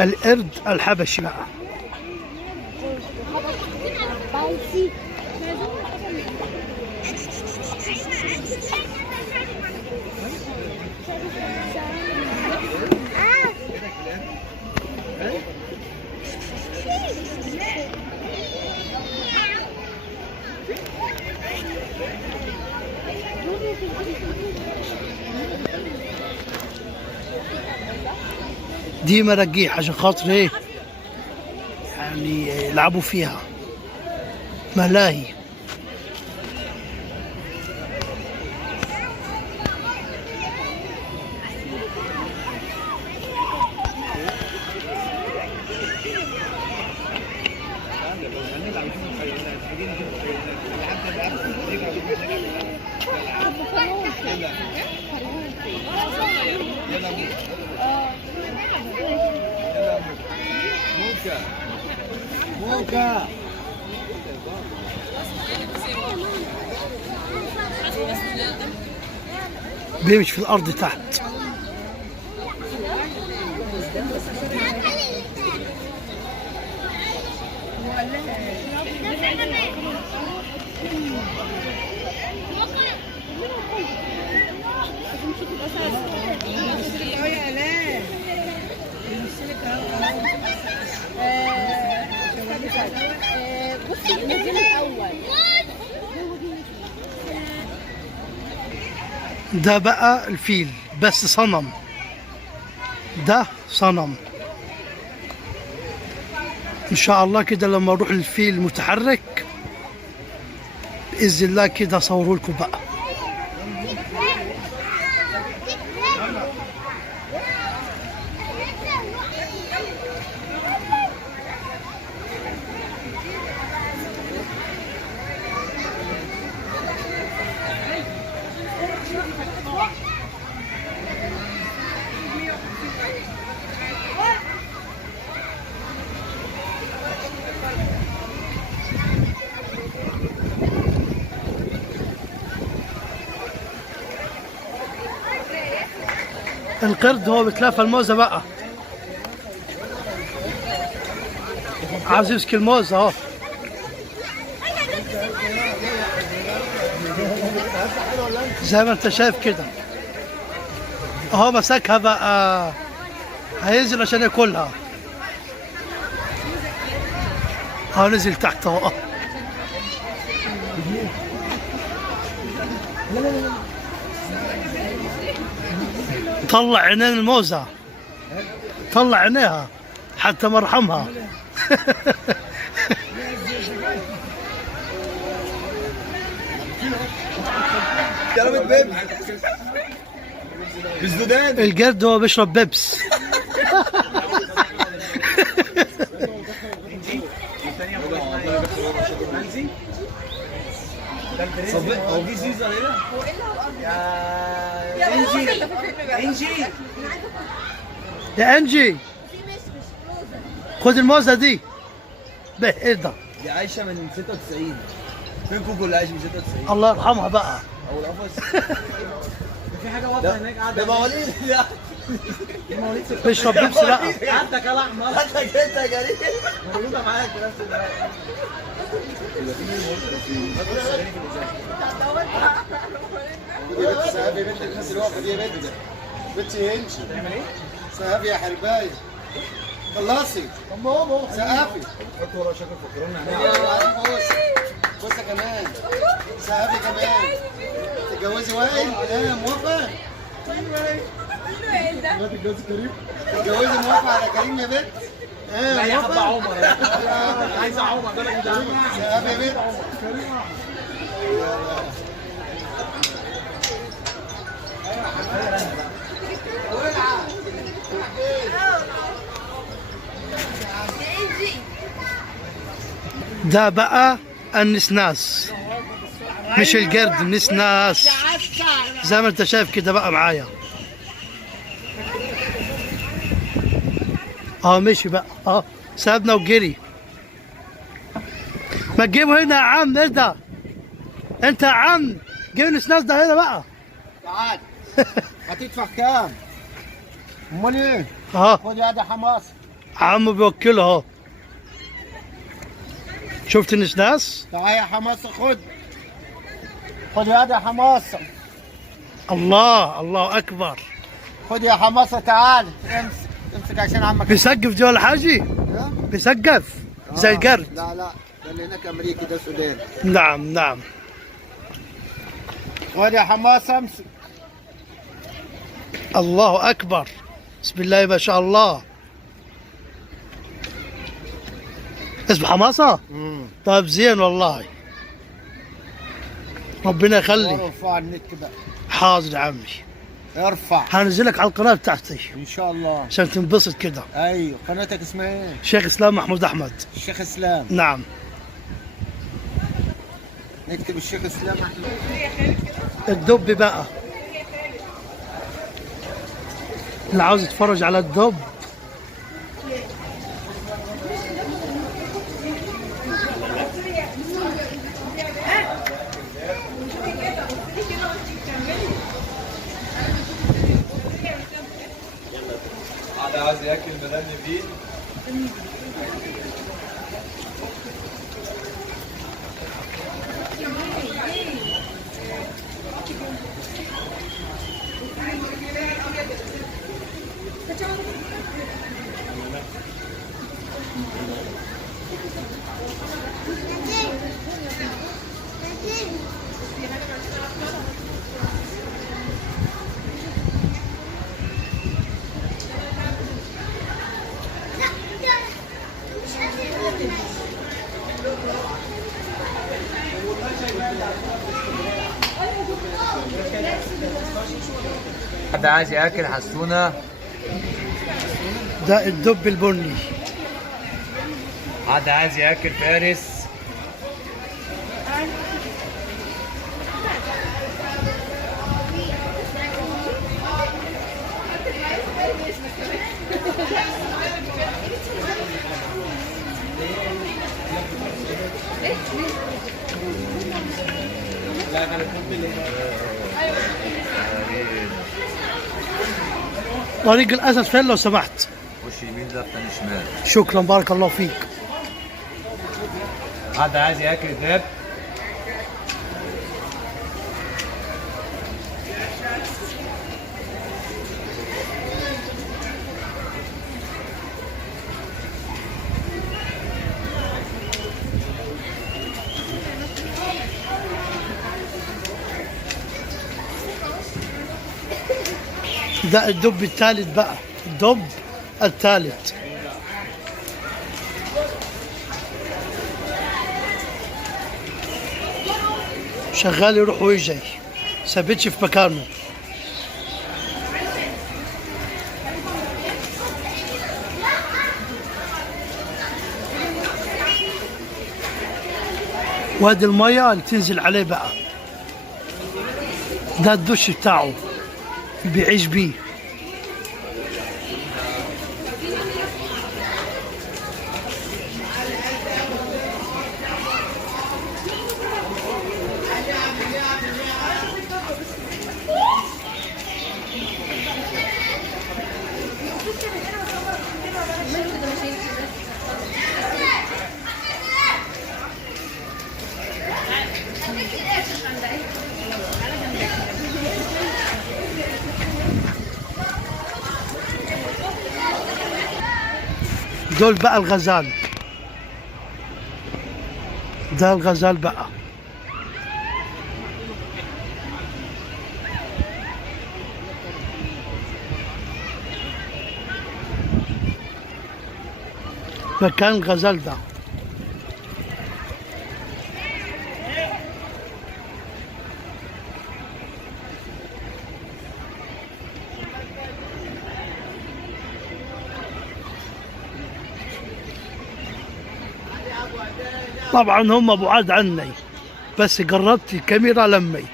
القرد الحبشي بقى. دي مراجيح عشان خاطر ايه يعني يلعبوا فيها، ملاهي. موكا بيمشي في الارض تحت. بصي نزل الاول. ده بقى الفيل بس صنم، ده صنم. ان شاء الله كده لما اروح للفيل المتحرك باذن الله كده اصوره لكم بقى. القرد هو بيتلافى الموزة بقى، عاوز يمسك الموزة اهو. زي ما انت شايف كده اهو، مسكها بقى هينزل عشان ياكلها. اهو نزل تحت اهو. طلع عينين الموزة، طلع عينيها حتى مرحمها. شربت بيبس بالسودان. القرد هو بيشرب بيبس. هو في سيزر هنا يا انجي. انجي يا انجي خد الموزة دي. به ايه ده؟ دي عايشه من 96. فين كوكو اللي عايش من 96؟ الله يرحمها بقى. او القفص. في حاجه واقفه هناك قاعده. ده مواليد. لا بيشرب بيبسي بقى. عندك يا احمر. عندك انت يا جريء. موجوده معاك في نفس الوقت. يا بنت سهافي، بنت الناس الواقفه دي يا بنت. بنتي يمشي تعمل ايه؟ سهافي يا حربايه خلصي. ماما سهافي حط ورا شكل فكرونا. بص كمان سهافي كمان. تتجوزي وائل؟ ايه موافقه؟ ما تتجوزي كريم؟ تتجوزي موافقه على كريم يا بنت؟ لا يا حبه عمر. عايزه عمر. ده انا سهافي يا بنت. ده بقى النسناس، مش القرد، النسناس زي ما انت شايف كده بقى معايا. مشي بقى سابنا وجري. ما تجيبه هنا يا عم. ايه ده انت يا عم؟ جيب النسناس ده هنا بقى. تعال هتدفع كام؟ امال ايه؟ اه خد يا ده حماس. عمو بيوكلها. شفت الناس؟ تعال يا حماسه خد. خد يا يا حماسه. الله الله اكبر. خد يا حماسه تعال امسك امسك عشان عمك. بيسقف جو الحاجي؟ بيسقف زي القرد. لا لا ده اللي هناك امريكي ده سوداني. نعم نعم. خد يا حماسه امسك. الله اكبر. بسم الله ما شاء الله. اسمه حماسه؟ طيب زين والله. ربنا يخلي. ارفع النت بقى. حاضر يا عمي. ارفع. هنزلك على القناه بتاعتي ان شاء الله. عشان تنبسط كده. ايوه قناتك اسمها ايه؟ شيخ اسلام محمود احمد. الشيخ اسلام. نعم. نكتب الشيخ اسلام احمد. الدب بقى، اللي عاوز يتفرج على الدب حد عايز ياكل مدام نبيل؟ حد عايز ياكل حسونه؟ ده الدب البني. حد عايز ياكل فارس؟ طريق الاسد فين لو سمحت؟ وش يمين ده الثاني شمال. شكرا بارك الله فيك. حد عايز ياكل دب؟ ده الدب الثالث بقى، الدب الثالث. شغال يروح ويجي، ثابتش في مكانه. وادي المية اللي تنزل عليه بقى، ده الدش بتاعه بيعيش بيه. دول بقى الغزال، ده الغزال بقى. مكان الغزال ده. طبعا هم بعاد عني، بس قربت الكاميرا لمي.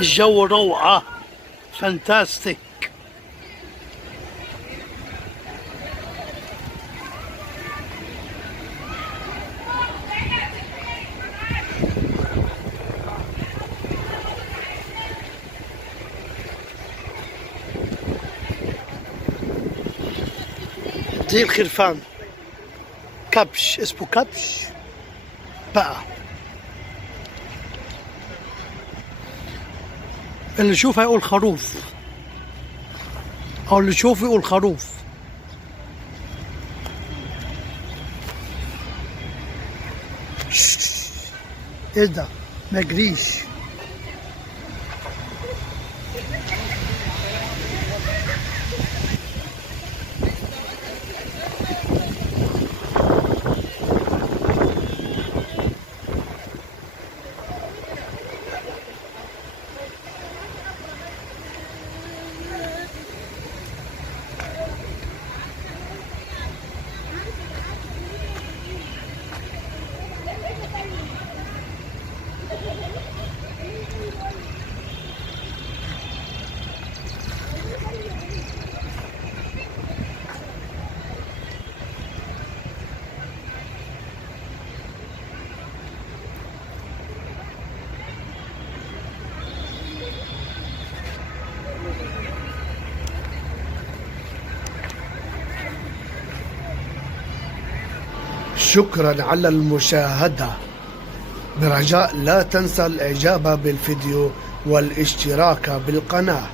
الجو روعة، فانتاستيك. دي الخرفان، كبش، اسمه كبش بقى. اللي يشوفها يقول خروف، او اللي يشوفه يقول خروف. ايه ده؟ ما يجريش. شكرا على المشاهدة، برجاء لا تنسى الإعجاب بالفيديو والاشتراك بالقناة.